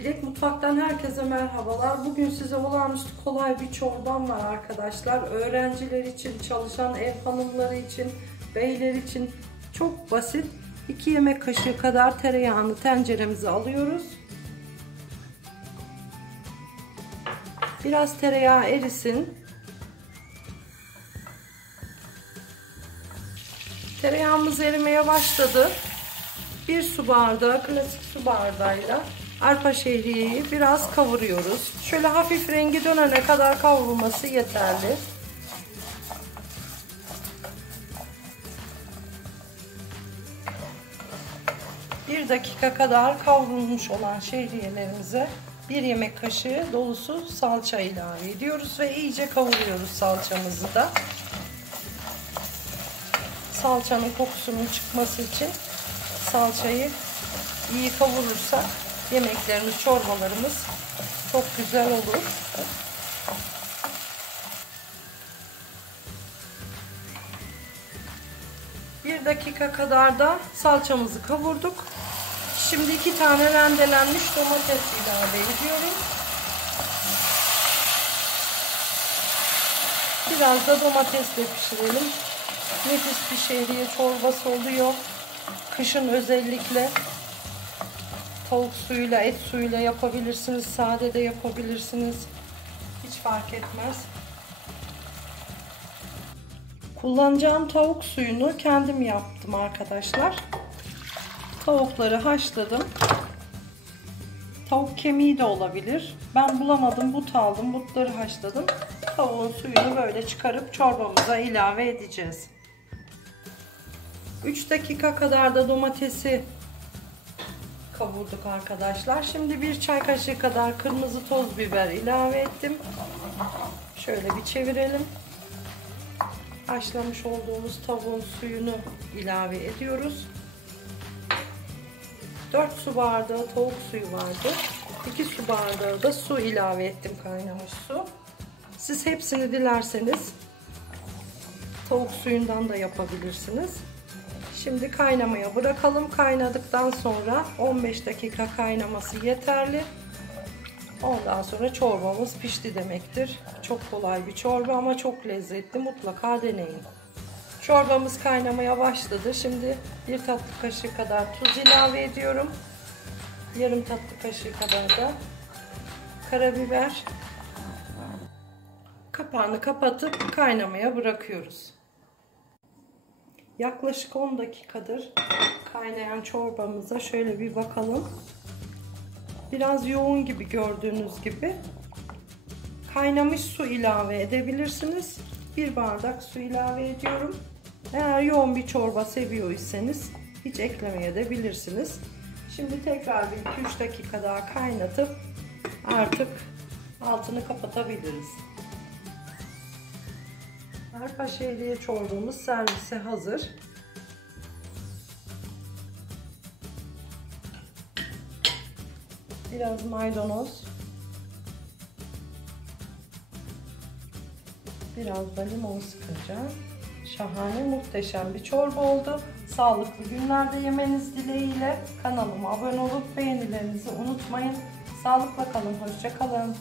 Dilek Mutfak'tan herkese merhabalar. Bugün size olağanüstü kolay bir çorbam var arkadaşlar. Öğrenciler için, çalışan ev hanımları için, beyler için çok basit. 2 yemek kaşığı kadar tereyağını tenceremize alıyoruz. Biraz tereyağı erisin. Tereyağımız erimeye başladı. 1 su bardağı, klasik su bardağıyla arpa şehriyeyi biraz kavuruyoruz. Şöyle hafif rengi dönene kadar kavrulması yeterli. Bir dakika kadar kavrulmuş olan şehriyelerimize 1 yemek kaşığı dolusu salça ilave ediyoruz ve iyice kavuruyoruz salçamızı da. Salçanın kokusunun çıkması için salçayı iyi kavurursak yemeklerimiz, çorbalarımız çok güzel olur. Bir dakika kadar da salçamızı kavurduk. Şimdi 2 tane rendelenmiş domates ilave ediyorum. Biraz da domatesle pişirelim. Nefis bir şehriye çorbası oluyor. Kışın özellikle tavuk suyuyla, et suyuyla yapabilirsiniz. Sade de yapabilirsiniz. Hiç fark etmez. Kullanacağım tavuk suyunu kendim yaptım arkadaşlar. Tavukları haşladım. Tavuk kemiği de olabilir. Ben bulamadım, but aldım. Butları haşladım. Tavuğun suyunu böyle çıkarıp çorbamıza ilave edeceğiz. 3 dakika kadar da domatesi kavurduk arkadaşlar. Şimdi 1 çay kaşığı kadar kırmızı toz biber ilave ettim. Şöyle bir çevirelim. Haşlamış olduğumuz tavuğun suyunu ilave ediyoruz. 4 su bardağı tavuk suyu vardı. 2 su bardağı da su ilave ettim, kaynamış su. Siz hepsini dilerseniz tavuk suyundan da yapabilirsiniz. Şimdi kaynamaya bırakalım. Kaynadıktan sonra 15 dakika kaynaması yeterli. Ondan sonra çorbamız pişti demektir. Çok kolay bir çorba ama çok lezzetli. Mutlaka deneyin. Çorbamız kaynamaya başladı. Şimdi 1 tatlı kaşığı kadar tuz ilave ediyorum. Yarım tatlı kaşığı kadar da karabiber. Kapağını kapatıp kaynamaya bırakıyoruz. Yaklaşık 10 dakikadır kaynayan çorbamıza şöyle bir bakalım. Biraz yoğun gibi, gördüğünüz gibi. Kaynamış su ilave edebilirsiniz. 1 bardak su ilave ediyorum. Eğer yoğun bir çorba seviyorsanız hiç eklemeyebilirsiniz. Şimdi tekrar bir 2-3 dakika daha kaynatıp artık altını kapatabiliriz. Arpa şehriye çorbamız servise hazır. Biraz maydanoz, biraz da limon sıkınca şahane, muhteşem bir çorba oldu. Sağlıklı günlerde yemeniz dileğiyle. Kanalıma abone olup beğenilerinizi unutmayın. Sağlıkla kalın, hoşça kalın.